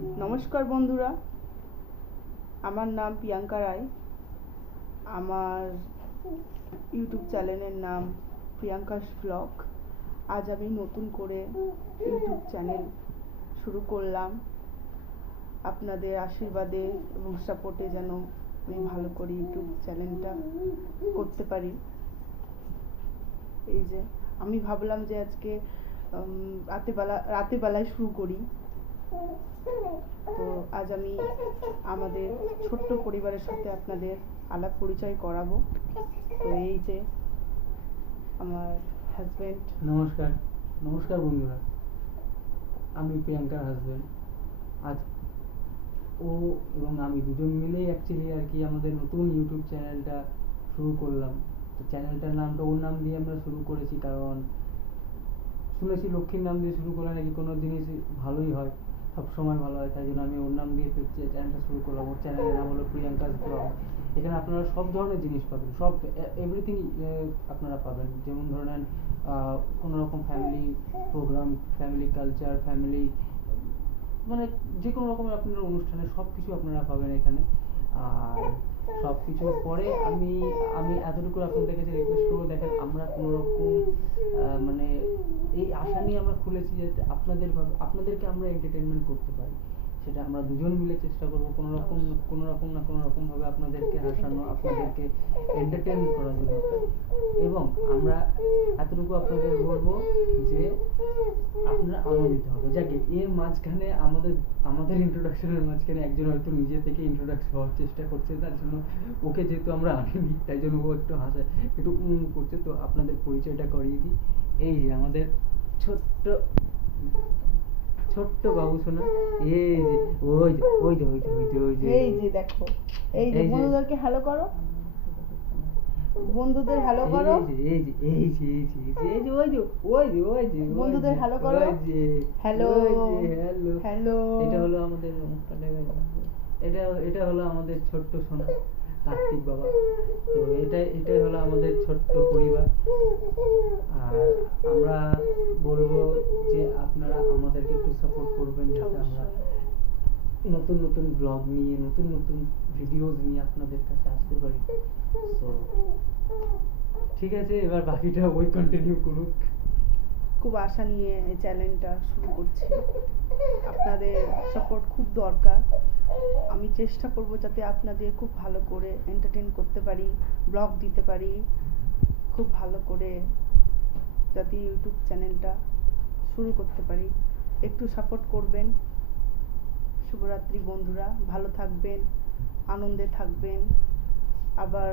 নমস্কার বন্ধুরা, আমার নাম প্রিয়াঙ্কা রায়। আমার ইউটিউব চ্যানেলের নাম প্রিয়াঙ্কাস ব্লগ। আজ আমি নতুন করে ইউটিউব চ্যানেল শুরু করলাম। আপনাদের আশীর্বাদে এবং সাপোর্টে যেন আমি ভালো করে ইউটিউব চ্যানেলটা করতে পারি। এই যে আমি ভাবলাম যে আজকে রাতেবেলায় শুরু করি। তো আজ আমি আমাদের ছোট্ট পরিবারের সাথে আপনাদের আলাপ পরিচয় করাবো। তো এই যে আমার হাজবেন্ড। নমস্কার নমস্কার বন্ধুরা, আমি প্রিয়াঙ্কার হাজবেন্ড। আজ ও এবং আমি দুজন মিলেই অ্যাকচুয়ালি আর কি আমাদের নতুন ইউটিউব চ্যানেলটা শুরু করলাম। তো চ্যানেলটার নামটা ওর নাম দিয়ে আমরা শুরু করেছি, কারণ শুনেছি লক্ষ্মীর নাম দিয়ে শুরু করলে নাকি কোনো জিনিস ভালোই হয়, সবসময় ভালো হয়। তাই জন্য আমি ওর নাম দিয়ে চ্যানেলটা শুরু করলাম। ওর চ্যানেলের নাম হলো প্রিয়াঙ্কাস ব্লগ। এখানে আপনারা সব ধরনের জিনিস পাবেন, সব এভরিথিং আপনারা পাবেন। যেমন ধরেন কোনো রকম family program, family culture, family মানে যে কোনো রকমের আপনারা অনুষ্ঠানে সব কিছু আপনারা পাবেন এখানে। আর সব কিছুর পরে আমি আমি এতটুকু আপনাদের কাছে রিকোয়েস্ট করবো, দেখেন আমরা কোনো রকম মানে এই আশা নিয়ে আমরা খুলেছি যাতে আপনাদেরকে আমরা এন্টারটেনমেন্ট করতে পারি। সেটা আমরা দুজন মিলে চেষ্টা করবো কোনো রকম ভাবে আপনাদেরকে হাসানো, আপনাদেরকে এন্টারটেইন করার জন্য। এবং আমরা এতটুকু আপনাদের বলবো যে আপনারা আনন্দিত হবে। যাকে এর মাঝখানে আমাদের ইন্ট্রোডাকশনের মাঝখানে একজন হয়তো নিজে থেকে ইন্ট্রোডাকশন হওয়ার চেষ্টা করছে, তার জন্য ওকে যেহেতু আমরা আনিনি তাই জন্য ও একটু হাসে, একটু করছে। তো আপনাদের পরিচয়টা করিয়ে দিই। এই যে আমাদের ছোট্ট বাবু সোনা, এই যে এই যে দেখো, এই যে বন্ধুদেরকে হ্যালো করো, বন্ধুদের হ্যালো করো, বন্ধুদের হ্যালো করো, হ্যালো হ্যালো হ্যালো। এটা হলো আমাদের এটা হলো আমাদের ছোট্ট সোনা কার্তিক বাবা। তো এটাই হলো আমাদের ছোট্ট পরিবার। আর আমরা বলবো যে আপনারা আমাদেরকে একটু সাপোর্ট করবেন, যাতে আমরা নতুন নতুন ব্লগ নিয়ে নতুন ভিডিওস নিয়ে আপনাদের কাছে আসতে পারি। তো ঠিক আছে, এবার বাকিটা ওই কন্টিনিউ করুক। খুব আশা নিয়ে এই চ্যানেলটা শুরু করছি। আপনাদের সাপোর্ট খুব দরকার। আমি চেষ্টা করব যাতে আপনাদের খুব ভালো করে এন্টারটেইন করতে পারি, ব্লগ দিতে পারি, খুব ভালো করে যাতে ইউটিউব চ্যানেলটা শুরু করতে পারি। একটু সাপোর্ট করবেন। শুভরাত্রি বন্ধুরা, ভালো থাকবেন, আনন্দে থাকবেন। আবার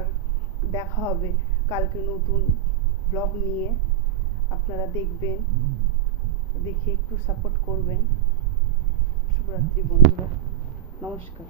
দেখা হবে কালকে নতুন ব্লগ নিয়ে। আপনারা দেখবেন, দেখে একটু সাপোর্ট করবেন। শুভরাত্রি বন্ধুরা, নমস্কার।